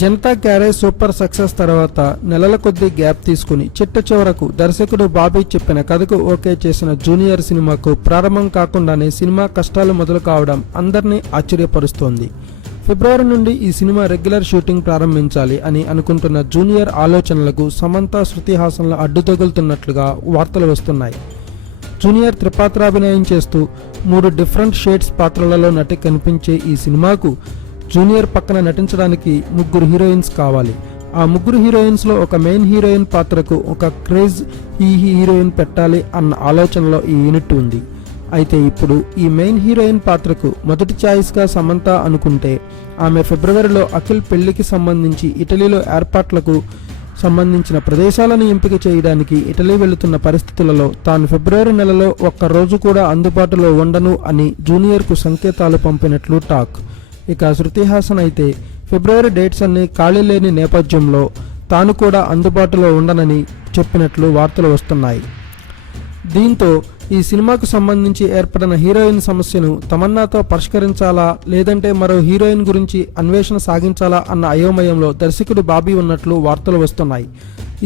Janata garage super success తర్వాత నెలల కొద్దీ గ్యాప్ తీసుకుని చిట్ట చివరకు దర్శకుడు బాబీ చెప్పిన కథకు ఓకే చేసిన జూనియర్ సినిమాకు ప్రారంభం కాకుండానే సినిమా కష్టాలు మొదలు కావడం అందరినీ ఆశ్చర్యపరుస్తోంది. ఫిబ్రవరి నుండి ఈ సినిమా రెగ్యులర్ షూటింగ్ ప్రారంభించాలి అని అనుకుంటున్న జూనియర్ ఆలోచనలకు సమంత శృతి హాసన్లు అడ్డు తగులుతున్నట్లుగా వార్తలు వస్తున్నాయి. జూనియర్ త్రిపాత్రాభినయం చేస్తూ 3 డిఫరెంట్ షేడ్స్ పాత్రలలో నటి కనిపించే ఈ సినిమాకు జూనియర్ పక్కన నటించడానికి 3 హీరోయిన్స్ కావాలి. ఆ 3 హీరోయిన్స్ లో ఒక మెయిన్ హీరోయిన్ పాత్రకు ఒక క్రేజ్ హీరోయిన్ పెట్టాలి అన్న ఆలోచనలో ఈ యూనిట్ ఉంది. అయితే ఇప్పుడు ఈ మెయిన్ హీరోయిన్ పాత్రకు మొదటి ఛాయిస్ గా సమంత అనుకుంటే, ఆమె ఫిబ్రవరిలో అఖిల్ పెళ్లికి సంబంధించి ఇటలీలో ఏర్పాట్లకు సంబంధించిన ప్రదేశాలను ఎంపిక చేయడానికి ఇటలీ వెళుతున్న పరిస్థితులలో తాను ఫిబ్రవరి నెలలో ఒక్క రోజు కూడా అందుబాటులో ఉండను అని జూనియర్కు సంకేతాలు పంపినట్లు టాక్. ఇక శృతి హాసన్ అయితే ఫిబ్రవరి డేట్స్ అన్ని ఖాళీ లేని నేపథ్యంలో తాను కూడా అందుబాటులో ఉండనని చెప్పినట్లు వార్తలు వస్తున్నాయి. దీంతో ఈ సినిమాకు సంబంధించి ఏర్పడిన హీరోయిన్ సమస్యను తమన్నాతో పరిష్కరించాలా లేదంటే మరో హీరోయిన్ గురించి అన్వేషణ సాగించాలా అన్న అయోమయంలో దర్శకుడు బాబీ ఉన్నట్లు వార్తలు వస్తున్నాయి.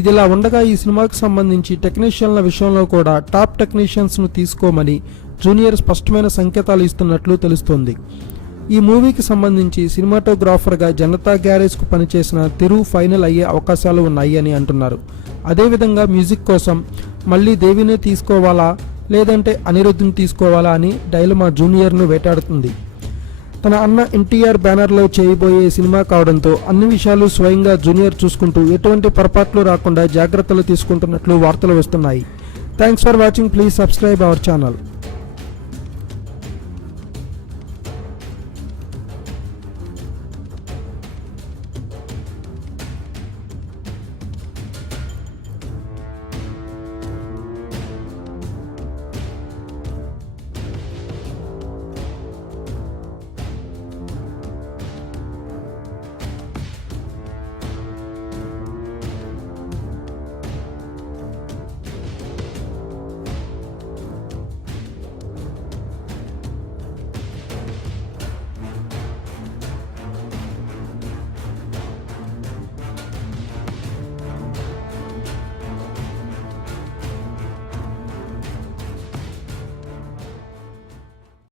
ఇదిలా ఉండగా ఈ సినిమాకు సంబంధించి టెక్నీషియన్ల విషయంలో కూడా టాప్ టెక్నీషియన్స్ ను తీసుకోమని జూనియర్ స్పష్టమైన సంకేతాలు ఇస్తున్నట్లు తెలుస్తోంది. ఈ మూవీకి సంబంధించి సినిమాటోగ్రాఫర్గా జనతా గ్యారేజ్ కు పనిచేసిన తిరు ఫైనల్ అయ్యే అవకాశాలు ఉన్నాయి అని అంటున్నారు. అదేవిధంగా మ్యూజిక్ కోసం మళ్ళీ దేవినే తీసుకోవాలా లేదంటే అనిరుద్ధ్ని తీసుకోవాలా అని డైలమా జూనియర్ను వేటాడుతుంది. తన అన్న ఎన్టీఆర్ బ్యానర్లో చేయబోయే సినిమా కావడంతో అన్ని విషయాలు స్వయంగా జూనియర్ చూసుకుంటూ ఎటువంటి పొరపాట్లు రాకుండా జాగ్రత్తలు తీసుకుంటున్నట్లు వార్తలు వస్తున్నాయి. Thanks for watching. Please subscribe our channel.